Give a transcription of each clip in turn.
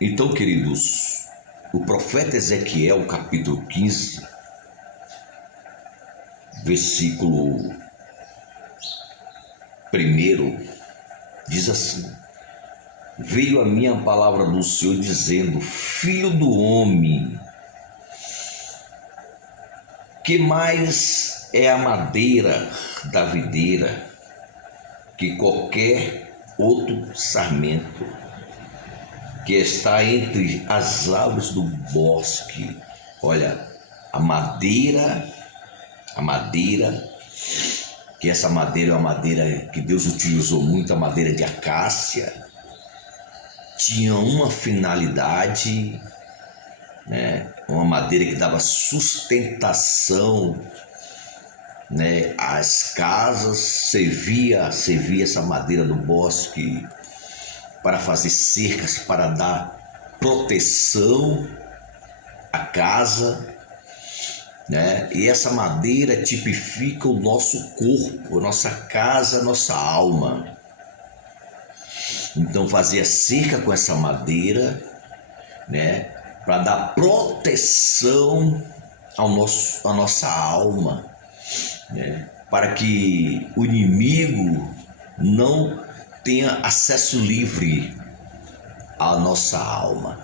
Então, queridos, o profeta Ezequiel, capítulo 15, versículo 1, diz assim: veio a minha palavra do Senhor dizendo: filho do homem, que mais é a madeira da videira que qualquer outro sarmento que está entre as árvores do bosque. Olha, a madeira, que essa madeira é uma madeira que Deus utilizou muito, a madeira de acácia, tinha uma finalidade, né? Uma madeira que dava sustentação, né? As casas, servia essa madeira do bosque para fazer cercas, para dar proteção à casa, né? E essa madeira tipifica o nosso corpo, a nossa casa, a nossa alma. Então fazia cerca com essa madeira, né? Para dar proteção à nossa alma, né? Para que o inimigo não tenha acesso livre à nossa alma.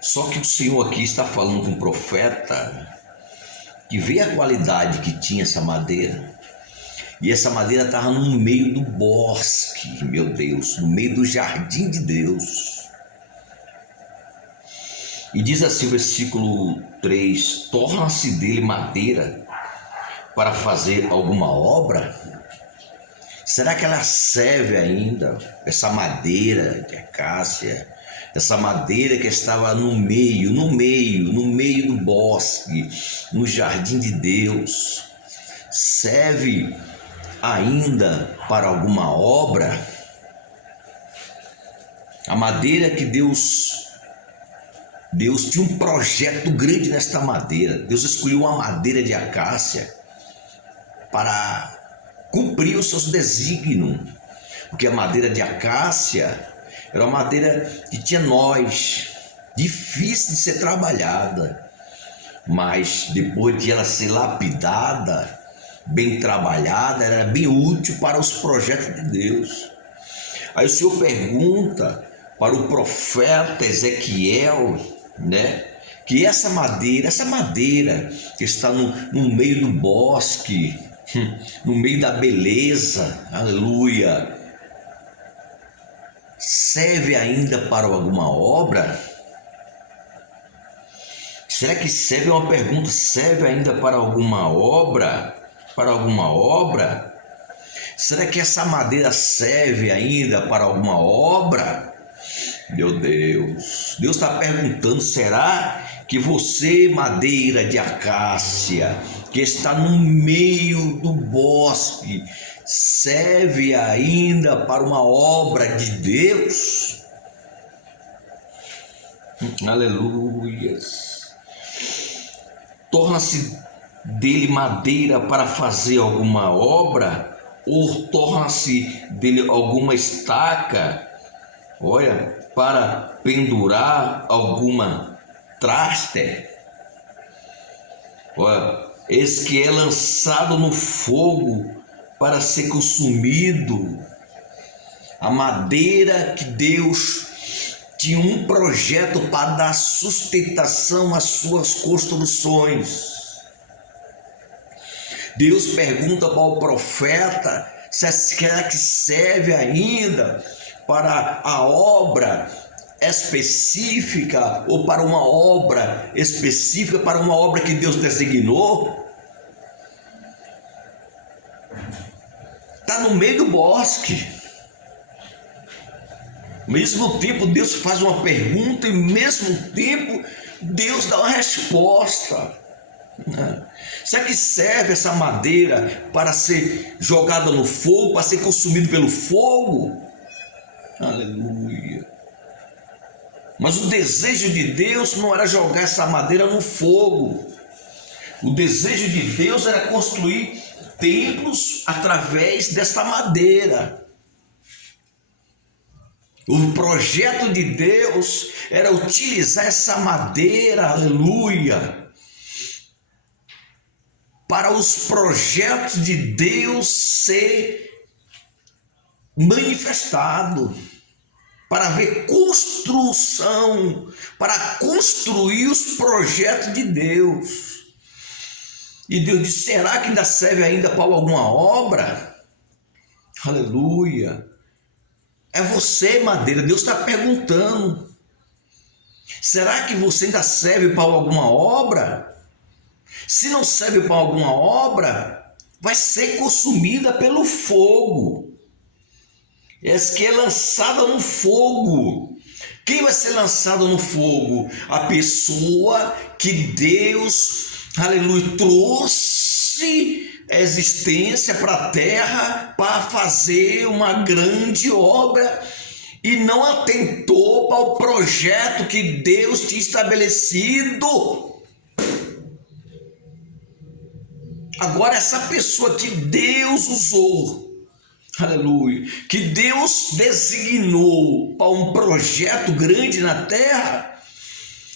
Só que o Senhor aqui está falando com o profeta que vê a qualidade que tinha essa madeira, e essa madeira estava no meio do bosque, meu Deus, no meio do jardim de Deus. E diz assim o versículo 3: torna-se dele madeira para fazer alguma obra? Será que ela serve ainda, essa madeira de acácia, essa madeira que estava no meio do bosque, no jardim de Deus, serve ainda para alguma obra? A madeira que Deus tinha um projeto grande nesta madeira. Deus escolheu uma madeira de acácia para cumprir os seus desígnios, porque a madeira de acácia era uma madeira que tinha nós, difícil de ser trabalhada, mas depois de ela ser lapidada, bem trabalhada, era bem útil para os projetos de Deus. Aí o Senhor pergunta para o profeta Ezequiel, né, que essa madeira que está no meio do bosque, no meio da beleza, aleluia, serve ainda para alguma obra? Será que serve? É uma pergunta. Serve ainda para alguma obra? Para alguma obra? Será que essa madeira serve ainda para alguma obra? Meu Deus, Deus está perguntando: será que você, madeira de acácia, que está no meio do bosque, serve ainda para uma obra de Deus? Aleluias. Torna-se dele madeira para fazer alguma obra, ou torna-se dele alguma estaca, olha, para pendurar alguma traste? Olha, eis que é lançado no fogo para ser consumido. A madeira que Deus tinha um projeto para dar sustentação às suas construções. Deus pergunta para o profeta: será que serve ainda para a obra específica, ou para uma obra específica, para uma obra que Deus designou? Está no meio do bosque. Ao mesmo tempo Deus faz uma pergunta, e ao mesmo tempo Deus dá uma resposta. Será que serve essa madeira para ser jogada no fogo, para ser consumido pelo fogo? Aleluia. Mas o desejo de Deus não era jogar essa madeira no fogo. O desejo de Deus era construir templos através desta madeira. O projeto de Deus era utilizar essa madeira, aleluia, para os projetos de Deus ser manifestado, para ver construção, para construir os projetos de Deus. E Deus disse: será que ainda serve ainda para alguma obra? Aleluia. É você, madeira. Deus está perguntando: será que você ainda serve para alguma obra? Se não serve para alguma obra, vai ser consumida pelo fogo. Essa que é lançada no fogo. Quem vai ser lançado no fogo? A pessoa que Deus, aleluia, trouxe a existência para a terra para fazer uma grande obra e não atentou para o projeto que Deus tinha estabelecido. Agora, essa pessoa que Deus usou, aleluia, que Deus designou para um projeto grande na terra,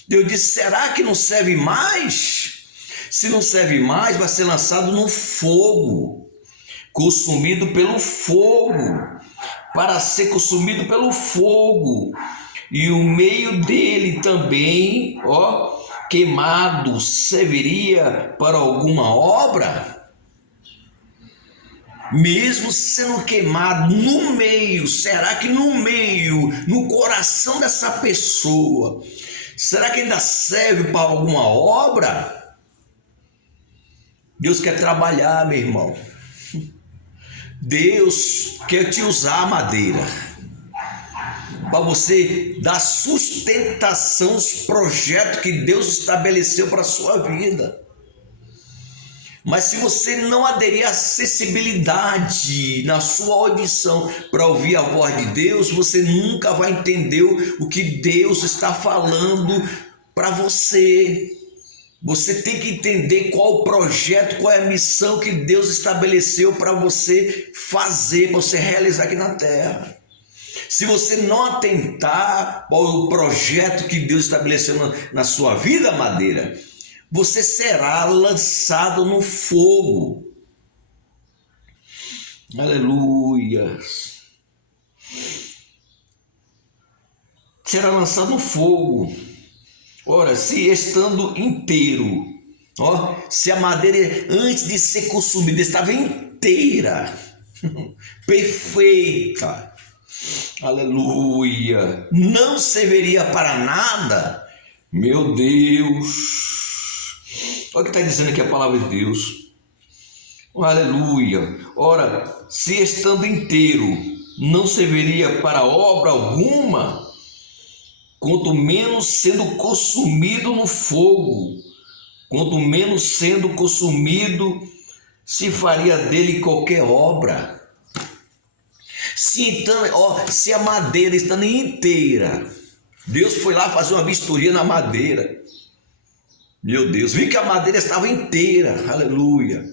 Deus disse: será que não serve mais? Se não serve mais, vai ser lançado no fogo, consumido pelo fogo, para ser consumido pelo fogo, e o meio dele também, queimado, serviria para alguma obra? Mesmo sendo queimado no meio, será que no meio, no coração dessa pessoa, será que ainda serve para alguma obra? Deus quer trabalhar, meu irmão. Deus quer te usar, madeira, para você dar sustentação aos projetos que Deus estabeleceu para a sua vida. Mas se você não aderir à acessibilidade na sua audição para ouvir a voz de Deus, você nunca vai entender o que Deus está falando para você. Você tem que entender qual o projeto, qual é a missão que Deus estabeleceu para você fazer, para você realizar aqui na terra. Se você não atentar ao projeto que Deus estabeleceu na sua vida, madeira, você será lançado no fogo. Aleluia. Será lançado no fogo. Ora, se estando inteiro, se a madeira antes de ser consumida estava inteira, perfeita, aleluia, não serviria para nada, meu Deus. Olha o que está dizendo aqui a palavra de Deus, aleluia. Ora, se estando inteiro não serviria para obra alguma, quanto menos sendo consumido no fogo, quanto menos sendo consumido se faria dele qualquer obra. Se a madeira estando inteira, Deus foi lá fazer uma vistoria na madeira, meu Deus, viu que a madeira estava inteira, aleluia,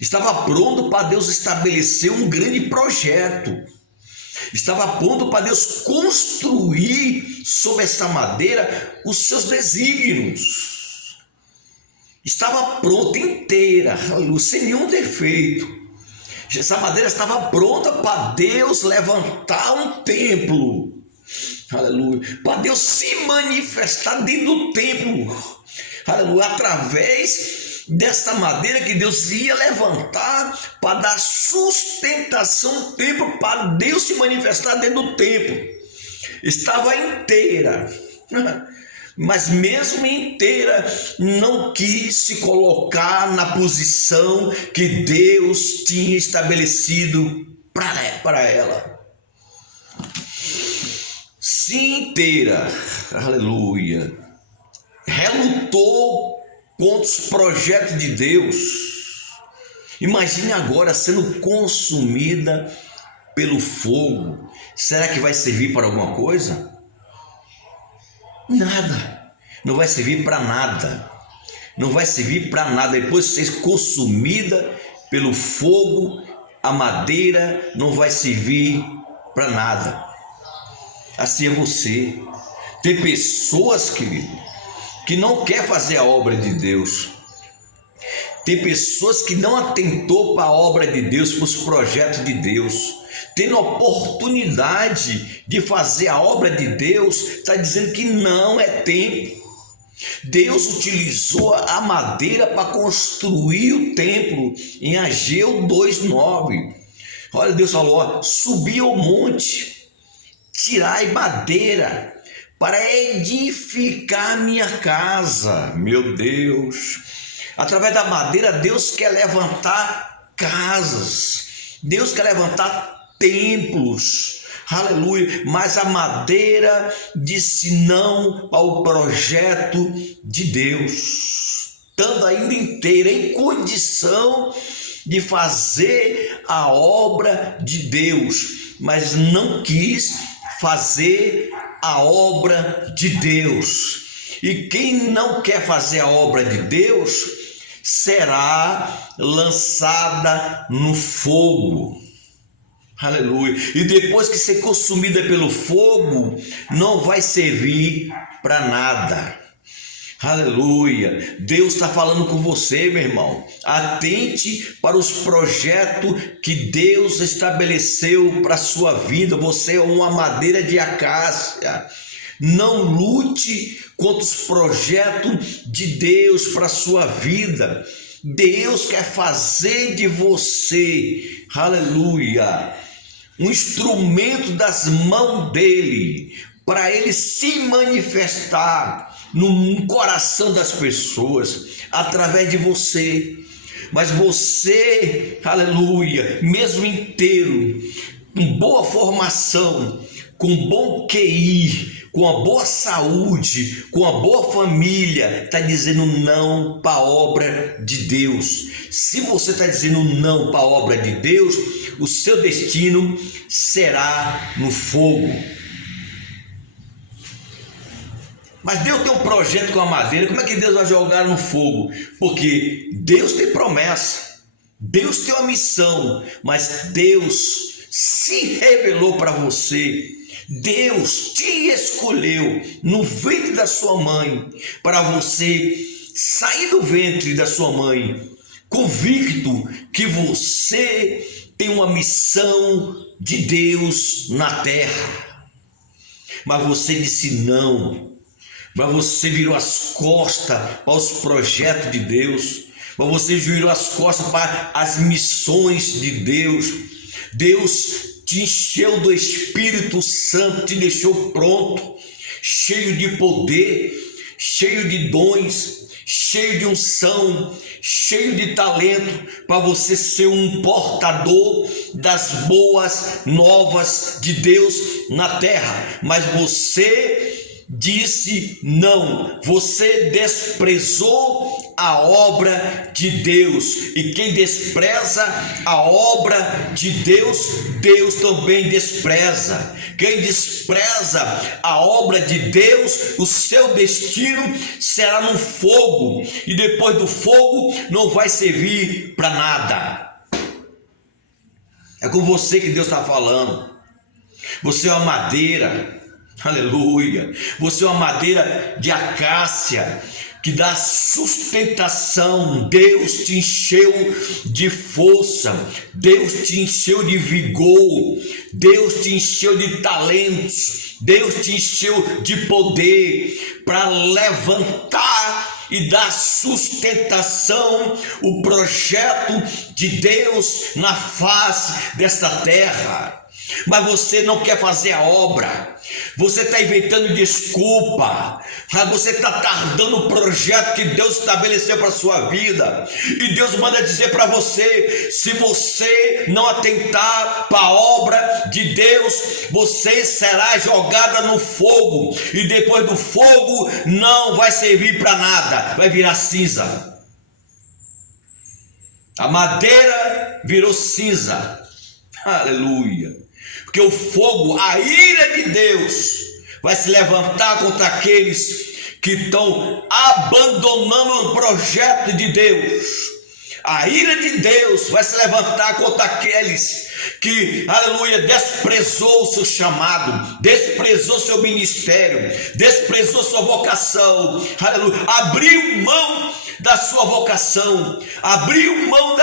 estava pronto para Deus estabelecer um grande projeto, estava pronto para Deus construir sobre essa madeira os seus desígnios, estava pronta inteira, sem nenhum defeito. Essa madeira estava pronta para Deus levantar um templo, aleluia, para Deus se manifestar dentro do templo, aleluia, através dessa madeira que Deus ia levantar para dar sustentação ao templo, para Deus se manifestar dentro do templo. Estava inteira, mas mesmo inteira não quis se colocar na posição que Deus tinha estabelecido para ela. Se inteira, aleluia, relutou contra os projetos de Deus, imagine agora sendo consumida pelo fogo. Será que vai servir para alguma coisa? Nada, não vai servir para nada, não vai servir para nada. Depois de ser consumida pelo fogo, a madeira não vai servir para nada. assim é você. Tem pessoas, querido, que não quer fazer a obra de Deus. Tem pessoas que não atentou para a obra de Deus, para os projetos de Deus. Tendo oportunidade de fazer a obra de Deus, está dizendo que não é tempo. Deus utilizou a madeira para construir o templo em Ageu 2:9. Olha, Deus falou: ó, subi ao monte, tirai madeira para edificar minha casa. Meu Deus, através da madeira Deus quer levantar casas, Deus quer levantar templos, aleluia. Mas a madeira disse não ao projeto de Deus, estando ainda inteira em condição de fazer a obra de Deus, mas não quis fazer a obra de Deus. E quem não quer fazer a obra de Deus será lançada no fogo. Aleluia. E depois que ser consumida pelo fogo, não vai servir para nada. Aleluia. Deus está falando com você, meu irmão. Atente para os projetos que Deus estabeleceu para a sua vida. Você é uma madeira de acácia. Não lute contra os projetos de Deus para a sua vida. Deus quer fazer de você, aleluia, um instrumento das mãos dele, para ele se manifestar no coração das pessoas, através de você. Mas você, aleluia, mesmo inteiro, com boa formação, com bom QI, com a boa saúde, com a boa família, está dizendo não para a obra de Deus. Se você está dizendo não para a obra de Deus, o seu destino será no fogo. Mas Deus tem um projeto com a madeira, como é que Deus vai jogar no fogo? Porque Deus tem promessa, Deus tem uma missão, mas Deus se revelou para você. Deus te escolheu no ventre da sua mãe, para você sair do ventre da sua mãe, convicto que você tem uma missão de Deus na terra. Mas você disse não, mas você virou as costas para os projetos de Deus, mas você virou as costas para as missões de Deus. Deus te encheu do Espírito Santo, te deixou pronto, cheio de poder, cheio de dons, cheio de unção, cheio de talento, para você ser um portador das boas novas de Deus na terra. Mas você disse não, você desprezou a obra de Deus, e quem despreza a obra de Deus, Deus também despreza. Quem despreza a obra de Deus, o seu destino será no fogo, e depois do fogo não vai servir para nada. É com você que Deus está falando. Você é uma madeira, aleluia, você é uma madeira de acácia que dá sustentação. Deus te encheu de força, Deus te encheu de vigor, Deus te encheu de talentos, Deus te encheu de poder para levantar e dar sustentação o projeto de Deus na face desta terra. Mas você não quer fazer a obra, você está inventando desculpa, você está tardando o projeto que Deus estabeleceu para a sua vida. E Deus manda dizer para você: se você não atentar para a obra de Deus, você será jogada no fogo, e depois do fogo não vai servir para nada, vai virar cinza. A madeira virou cinza, aleluia. Porque o fogo, a ira de Deus, vai se levantar contra aqueles que estão abandonando o projeto de Deus. A ira de Deus vai se levantar contra aqueles que, aleluia, desprezou o seu chamado, desprezou seu ministério, desprezou sua vocação, aleluia, abriu mão da sua vocação, abriu mão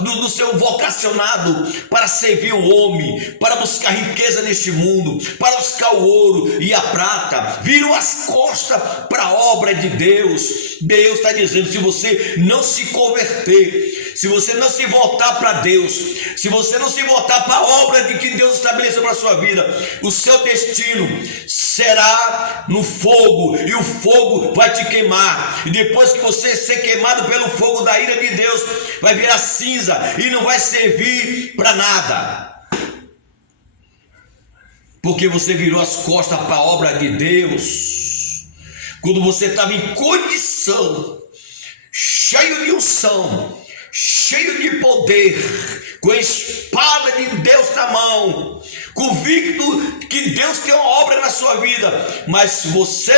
do seu vocacionado para servir o homem, para buscar riqueza neste mundo, para buscar o ouro e a prata, virou as costas para a obra de Deus. Deus está dizendo: se você não se converter, se você não se voltar para Deus, se você não se voltar para a obra de que Deus estabeleceu para a sua vida, o seu destino será no fogo, e o fogo vai te queimar, e depois que você ser queimado pelo fogo da ira de Deus, vai virar cinza e não vai servir para nada, porque você virou as costas para a obra de Deus. Quando você estava em condição, cheio de unção, cheio de poder, com a espada de Deus na mão, convicto que Deus tem uma obra na sua vida, mas você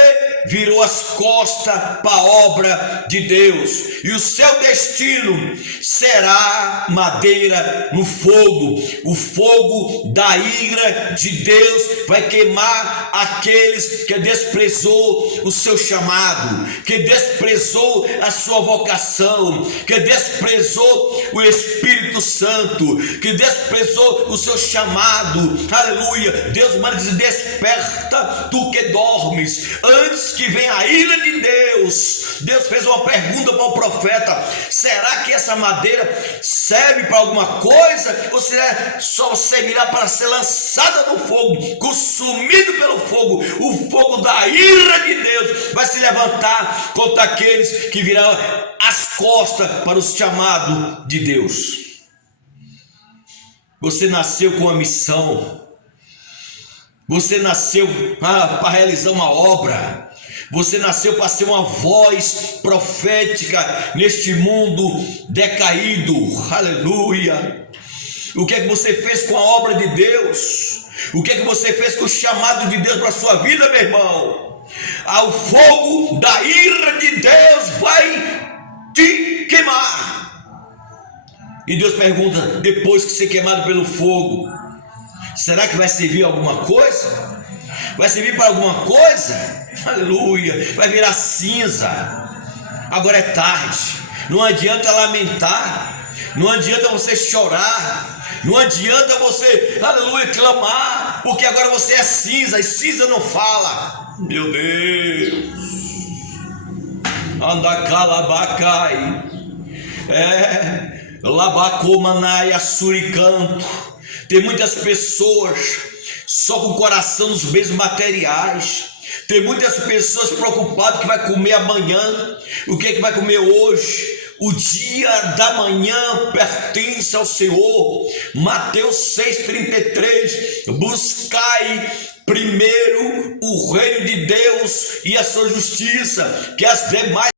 virou as costas para a obra de Deus, e o seu destino será madeira no fogo. O fogo da ira de Deus vai queimar aqueles que desprezou o seu chamado, que desprezou a sua vocação, que desprezou o Espírito Santo, que desprezou o seu chamado. Aleluia. Deus manda dizer: desperta tu que dormes, antes que venha a ira de Deus. Deus fez uma pergunta para o profeta: será que essa madeira serve para alguma coisa, ou será só servirá para ser lançada no fogo, consumido pelo fogo? O fogo da ira de Deus vai se levantar contra aqueles que virão as costas para o chamado de Deus. Você nasceu com uma missão, você nasceu para realizar uma obra, você nasceu para ser uma voz profética neste mundo decaído. Aleluia. O que é que você fez com a obra de Deus? O que é que você fez com o chamado de Deus para a sua vida, meu irmão? O fogo da ira de Deus vai te queimar. E Deus pergunta: depois que ser queimado pelo fogo, será que vai servir alguma coisa? Vai servir para alguma coisa? Aleluia. Vai virar cinza. Agora é tarde. Não adianta lamentar, não adianta você chorar, não adianta você, aleluia, clamar, porque agora você é cinza, e cinza não fala. Meu Deus. Anda calabacai. Labacomanai suricanto. Tem muitas pessoas só com o coração nos bens materiais. Tem muitas pessoas preocupadas que vai comer amanhã, o que é que vai comer hoje. O dia da manhã pertence ao Senhor. Mateus 6,33. Buscai primeiro o reino de Deus e a sua justiça, que as demais